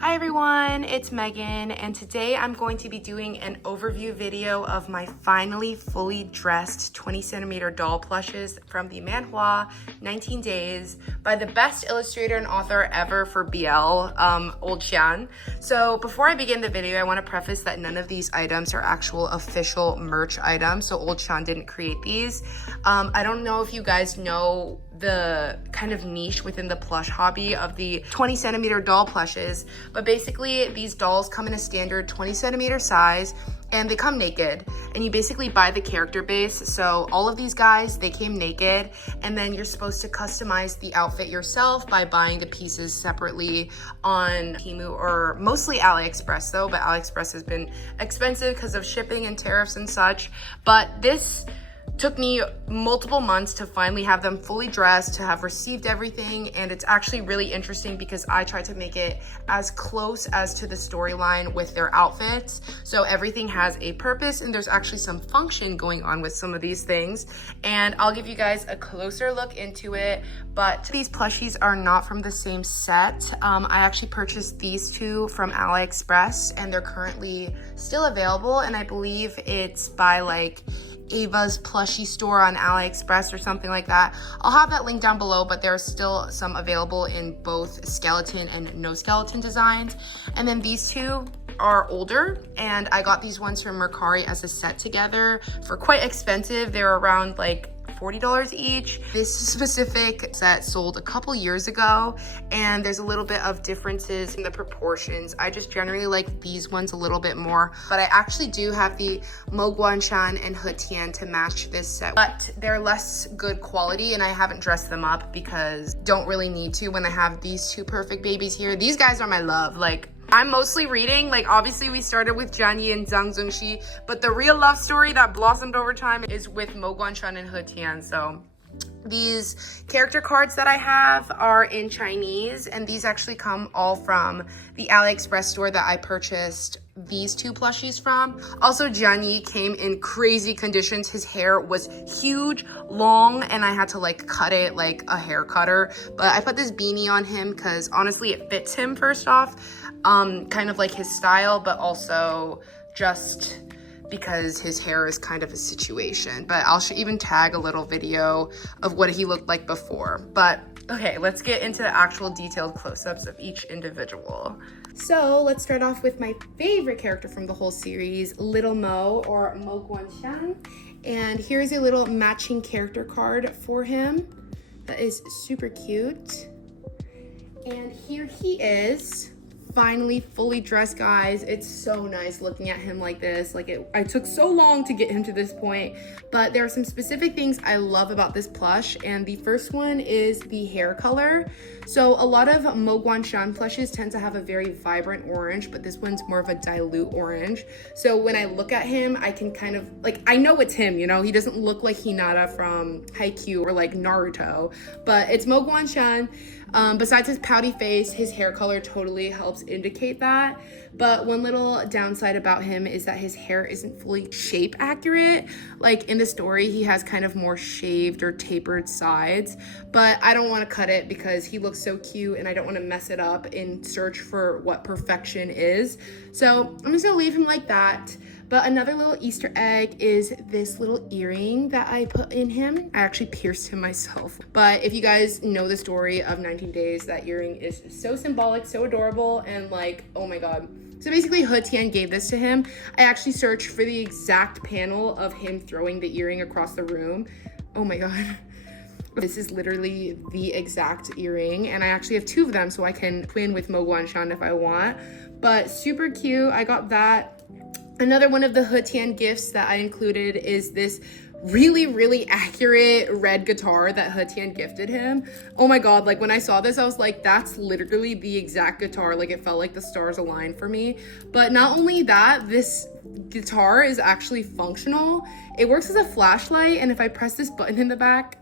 Hi everyone, it's Megan, and today I'm going to be doing an overview video of my finally fully dressed 20 centimeter doll plushes from the manhua 19 Days by the best illustrator and author ever for BL, old Xian. So before I begin the video, I want to preface that none of these items are actual official merch items, so old Xian didn't create these. I don't know if you guys know the kind of niche within the plush hobby of the 20 centimeter doll plushes, but basically these dolls come in a standard 20 centimeter size and they come naked, and you basically buy the character base. So all of these guys, they came naked, and then you're supposed to customize the outfit yourself by buying the pieces separately on Temu or mostly Aliexpress though, but Aliexpress has been expensive because of shipping and tariffs and such. But this took me multiple months to finally have them fully dressed, to have received everything, and it's actually really interesting because I tried to make it as close as to the storyline with their outfits. So everything has a purpose and there's actually some function going on with some of these things, and I'll give you guys a closer look into it. But these plushies are not from the same set. I actually purchased these two from Aliexpress and they're currently still available, and I believe it's by like Ava's plushie store on Aliexpress or something like that. I'll have that link down below, but there are still some available in both skeleton and no skeleton designs. And then these two are older, and I got these ones from Mercari as a set together for quite expensive. They're around like $40 each. This specific set sold a couple years ago, and there's a little bit of differences in the proportions. I just generally like these ones a little bit more, but I actually do have the guanshan and tian to match this set, but they're less good quality and I haven't dressed them up because don't really need to when I have these two perfect babies here. These guys are my love. Like, I'm mostly reading, like obviously we started with jian and zhanzheng, but the real love story that blossomed over time is with guanshan and tian. So these character cards that I have are in Chinese, and these actually come all from the Aliexpress store that I purchased these two plushies from. Also, Jian came in crazy conditions. His hair was huge, long, and I had to like cut it like a hair cutter. But I put this beanie on him because honestly it fits him first off, kind of like his style, but also just because his hair is kind of a situation. But I'll even tag a little video of what he looked like before. But okay, let's get into the actual detailed close-ups of each individual. So let's start off with my favorite character from the whole series, Little Mo, or Mo Guanshan. And here's a little matching character card for him that is super cute. And here he is, finally fully dressed, guys. It's so nice looking at him like this. Like, I took so long to get him to this point, but there are some specific things I love about this plush, and the first one is the hair color. So a lot of Mo Guanshan plushes tend to have a very vibrant orange, but this one's more of a dilute orange. So when I look at him, I can kind of like, I know it's him, you know, he doesn't look like Hinata from Haikyuu or like Naruto, but it's Mo Guanshan. Besides his pouty face, his hair color totally helps indicate that. But one little downside about him is that his hair isn't fully shape accurate. Like in the story, he has kind of more shaved or tapered sides, but I don't want to cut it because he looks so cute and I don't want to mess it up in search for what perfection is. So I'm just gonna leave him like that. But another little Easter egg is this little earring that I put in him. I actually pierced him myself. But if you guys know the story of 19 Days, that earring is so symbolic, so adorable, and like, oh my God. So basically, Tian gave this to him. I actually searched for the exact panel of him throwing the earring across the room. Oh my God. This is literally the exact earring, and I actually have two of them so I can twin with Mo Guanshan if I want. But super cute, I got that. Another one of the Tian gifts that I included is this really accurate red guitar that Tian gifted him. Oh my God, like when I saw this, I was like, that's literally the exact guitar. Like it felt like the stars aligned for me. But not only that, this guitar is actually functional. It works as a flashlight, and if I press this button in the back,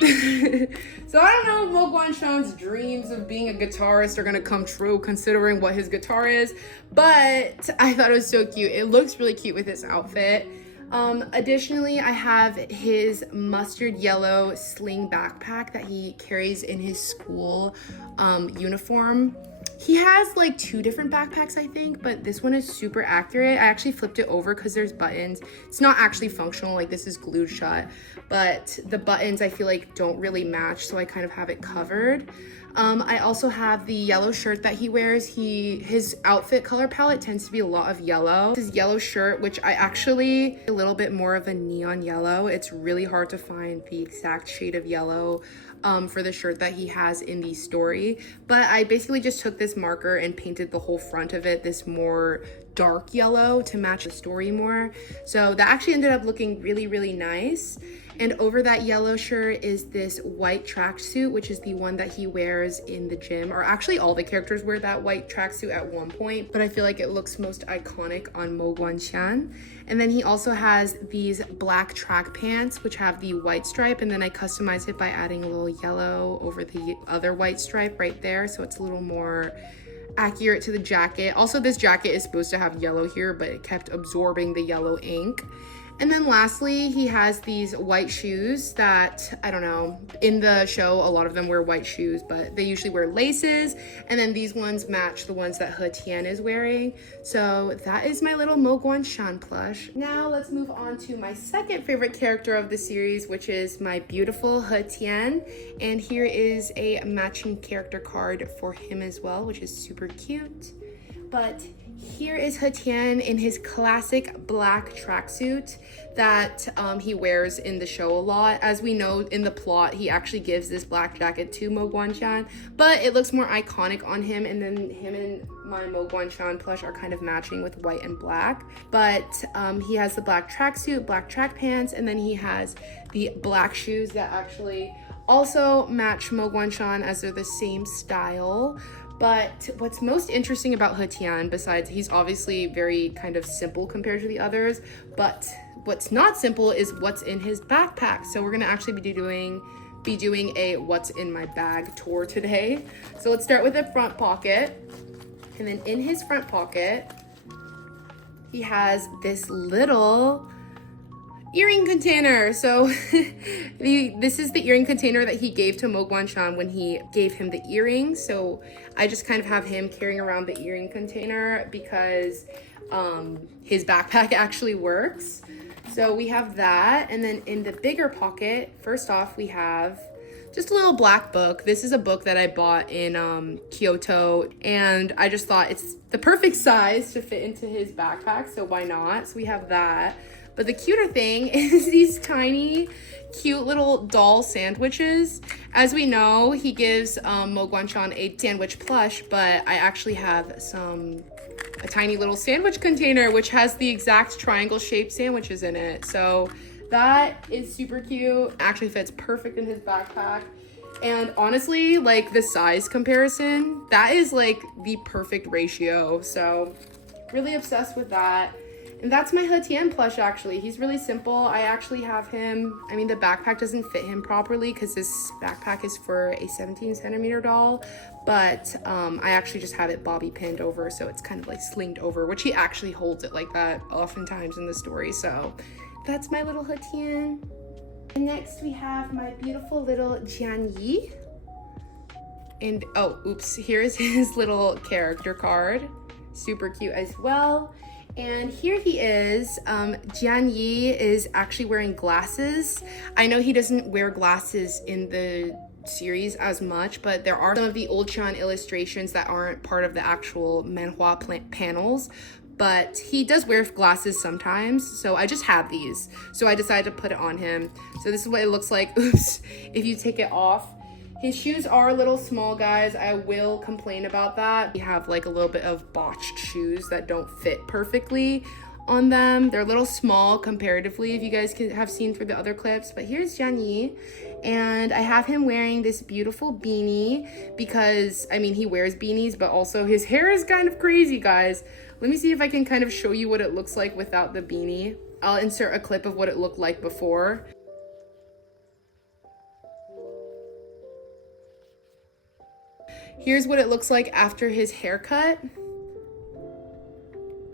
so I don't know if Mo Guanshan's dreams of being a guitarist are gonna come true considering what his guitar is, but I thought it was so cute. It looks really cute with this outfit. Additionally, I have his mustard yellow sling backpack that he carries in his school uniform. He has like 2 different backpacks, I think, but this one is super accurate. I actually flipped it over because there's buttons. It's not actually functional, like this is glued shut, but the buttons I feel like don't really match, so I kind of have it covered. I also have the yellow shirt that he wears. His outfit color palette tends to be a lot of yellow. His yellow shirt, which I actually a little bit more of a neon yellow. It's really hard to find the exact shade of yellow for the shirt that he has in the story, but I basically just took this marker and painted the whole front of it this more dark yellow to match the story more. So that actually ended up looking really, really nice. And over that yellow shirt is this white tracksuit, which is the one that he wears in the gym. Or actually all the characters wear that white tracksuit at one point, but I feel like it looks most iconic on guanshan. And then he also has these black track pants, which have the white stripe, and then I customized it by adding a little yellow over the other white stripe right there, so it's a little more accurate to the jacket. Also, this jacket is supposed to have yellow here, but it kept absorbing the yellow ink. And then lastly, he has these white shoes that, I don't know, in the show, a lot of them wear white shoes, but they usually wear laces. And then these ones match the ones that Tian is wearing. So that is my little guanshan plush. Now let's move on to my second favorite character of the series, which is my beautiful Tian. And here is a matching character card for him as well, which is super cute. But here is Tian in his classic black tracksuit that he wears in the show a lot. As we know in the plot, he actually gives this black jacket to guanshan, but it looks more iconic on him, and then him and my guanshan plush are kind of matching with white and black. But he has the black tracksuit, black track pants, and then he has the black shoes that actually also match guanshan as they're the same style. But what's most interesting about Tian, besides he's obviously very kind of simple compared to the others, but what's not simple is what's in his backpack. So we're gonna actually be doing a what's in my bag tour today. So let's start with the front pocket. And then in his front pocket, he has this little earring container. So this is the earring container that he gave to guanshan when he gave him the earrings. So I just kind of have him carrying around the earring container because his backpack actually works. So we have that. And then in the bigger pocket, first off, we have just a little black book. This is a book that I bought in Kyoto, and I just thought it's the perfect size to fit into his backpack, so why not? So we have that. But the cuter thing is these tiny, cute little doll sandwiches. As we know, he gives guanshan a sandwich plush, but I actually have a tiny little sandwich container, which has the exact triangle-shaped sandwiches in it. So that is super cute. Actually fits perfect in his backpack. And honestly, like the size comparison, that is like the perfect ratio. So really obsessed with that. And that's my Tian plush, actually. He's really simple. I actually have him, I mean, the backpack doesn't fit him properly because this backpack is for a 17 centimeter doll, but I actually just have it bobby pinned over, so it's kind of like slinged over, which he actually holds it like that oftentimes in the story. So that's my little Tian. And next we have my beautiful little Jian. And oh, oops, here's his little character card. Super cute as well. And here he is. Jian is actually wearing glasses. I know he doesn't wear glasses in the series as much, but there are some of the old xian illustrations that aren't part of the actual manhua panels. But he does wear glasses sometimes, so I just have these. So I decided to put it on him. So this is what it looks like, oops, if you take it off. His shoes are a little small, guys. I will complain about that. We have like a little bit of botched shoes that don't fit perfectly on them. They're a little small comparatively, if you guys have seen for the other clips. But here's Jian, and I have him wearing this beautiful beanie because, I mean, he wears beanies, but also his hair is kind of crazy, guys. Let me see if I can kind of show you what it looks like without the beanie. I'll insert a clip of what it looked like before. Here's what it looks like after his haircut.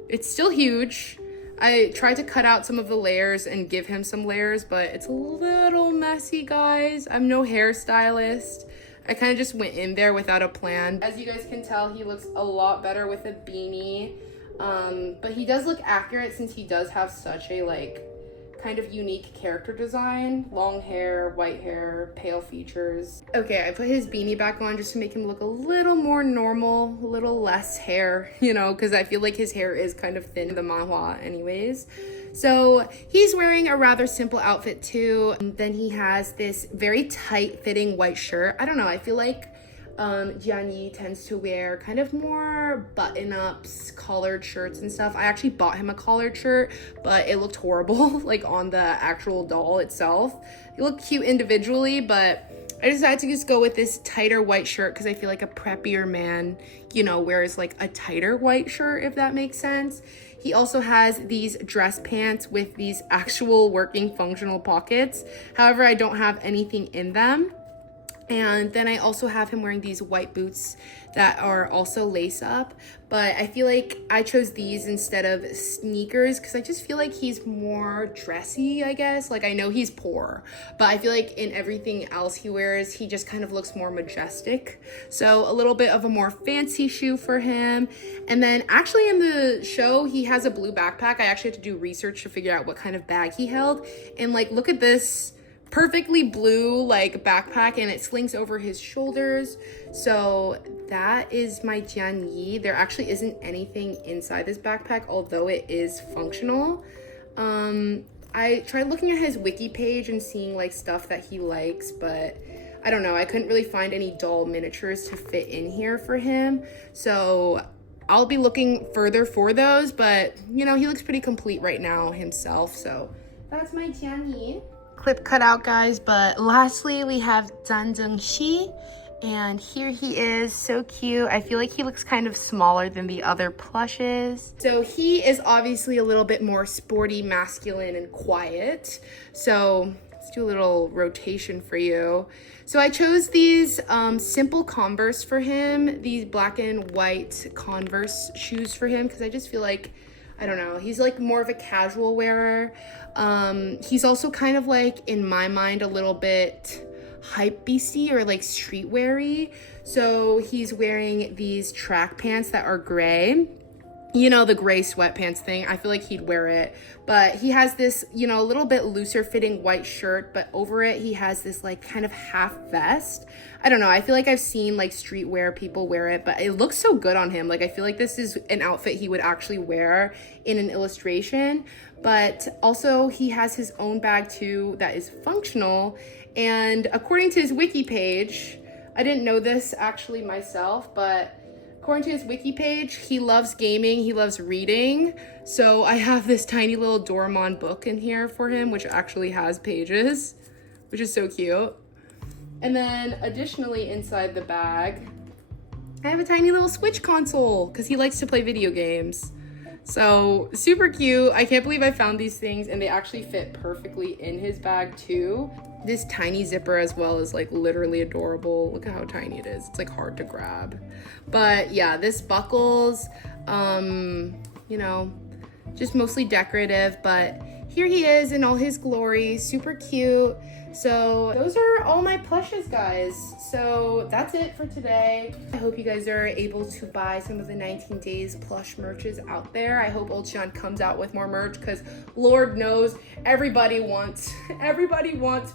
It's still huge. I tried to cut out some of the layers and give him some layers, but it's a little messy, guys. I'm no hairstylist. I kind of just went in there without a plan. As you guys can tell, he looks a lot better with a beanie. But he does look accurate since he does have such a like kind of unique character design. Long hair, white hair, pale features. Okay, I put his beanie back on just to make him look a little more normal, a little less hair, you know, because I feel like his hair is kind of thin, the manhua anyways. So he's wearing a rather simple outfit too. And then he has this very tight fitting white shirt. I don't know, I feel like Jian tends to wear kind of more button-ups, collared shirts and stuff. I actually bought him a collared shirt, but it looked horrible like on the actual doll itself. It looked cute individually, but I decided to just go with this tighter white shirt because I feel like a preppier man, you know, wears like a tighter white shirt, if that makes sense. He also has these dress pants with these actual working functional pockets. However, I don't have anything in them. And then I also have him wearing these white boots that are also lace up, but I feel like I chose these instead of sneakers because I just feel like he's more dressy, I guess. Like, I know he's poor, but I feel like in everything else he wears, he just kind of looks more majestic. So a little bit of a more fancy shoe for him. And then actually in the show, he has a blue backpack. I actually had to do research to figure out what kind of bag he held. And like, look at this perfectly blue like backpack, and it slings over his shoulders. So that is my Jian. There actually isn't anything inside this backpack, although it is functional. I tried looking at his wiki page and seeing like stuff that he likes, but I don't know, I couldn't really find any doll miniatures to fit in here for him. So I'll be looking further for those, but you know, he looks pretty complete right now himself. So that's my Jian. Clip cut out, guys, but lastly we have zhanzheng, and here he is, so cute. I feel like he looks kind of smaller than the other plushes. So he is obviously a little bit more sporty, masculine, and quiet. So let's do a little rotation for you. So I chose these simple Converse for him, these black and white Converse shoes for him, because I just feel like, I don't know, he's like more of a casual wearer. He's also kind of like, in my mind, a little bit hype beasty or like streetwear-y. So he's wearing these track pants that are gray. You know, the gray sweatpants thing. I feel like he'd wear it. But he has this, you know, a little bit looser fitting white shirt, but over it he has this like kind of half vest. I don't know, I feel like I've seen like streetwear people wear it, but it looks so good on him. Like, I feel like this is an outfit he would actually wear in an illustration. But also he has his own bag too that is functional. And according to his wiki page, I didn't know this actually myself, but according to his wiki page, he loves gaming, he loves reading. So I have this tiny little Doraemon book in here for him, which actually has pages, which is so cute. And then additionally inside the bag, I have a tiny little Switch console because he likes to play video games. So super cute. I can't believe I found these things, and they actually fit perfectly in his bag too. This tiny zipper as well is like literally adorable. Look at how tiny it is. It's like hard to grab. But yeah, this buckles, you know, just mostly decorative, but here he is in all his glory, super cute. So those are all my plushes, guys. So that's it for today. I hope you guys are able to buy some of the 19 days plush merches out there. I hope Old Xian comes out with more merch, because Lord knows everybody wants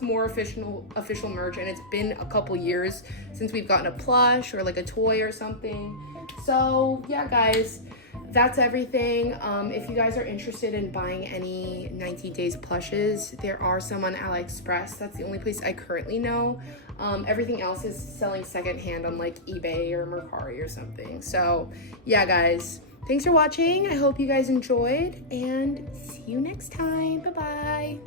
more official merch, and it's been a couple years since we've gotten a plush or like a toy or something. So yeah, guys, that's everything. If you guys are interested in buying any 19 days plushes, there are some on Aliexpress. That's the only place I currently know. Everything else is selling secondhand on like eBay or Mercari or something. So yeah, guys, thanks for watching. I hope you guys enjoyed, and see you next time. Bye-bye.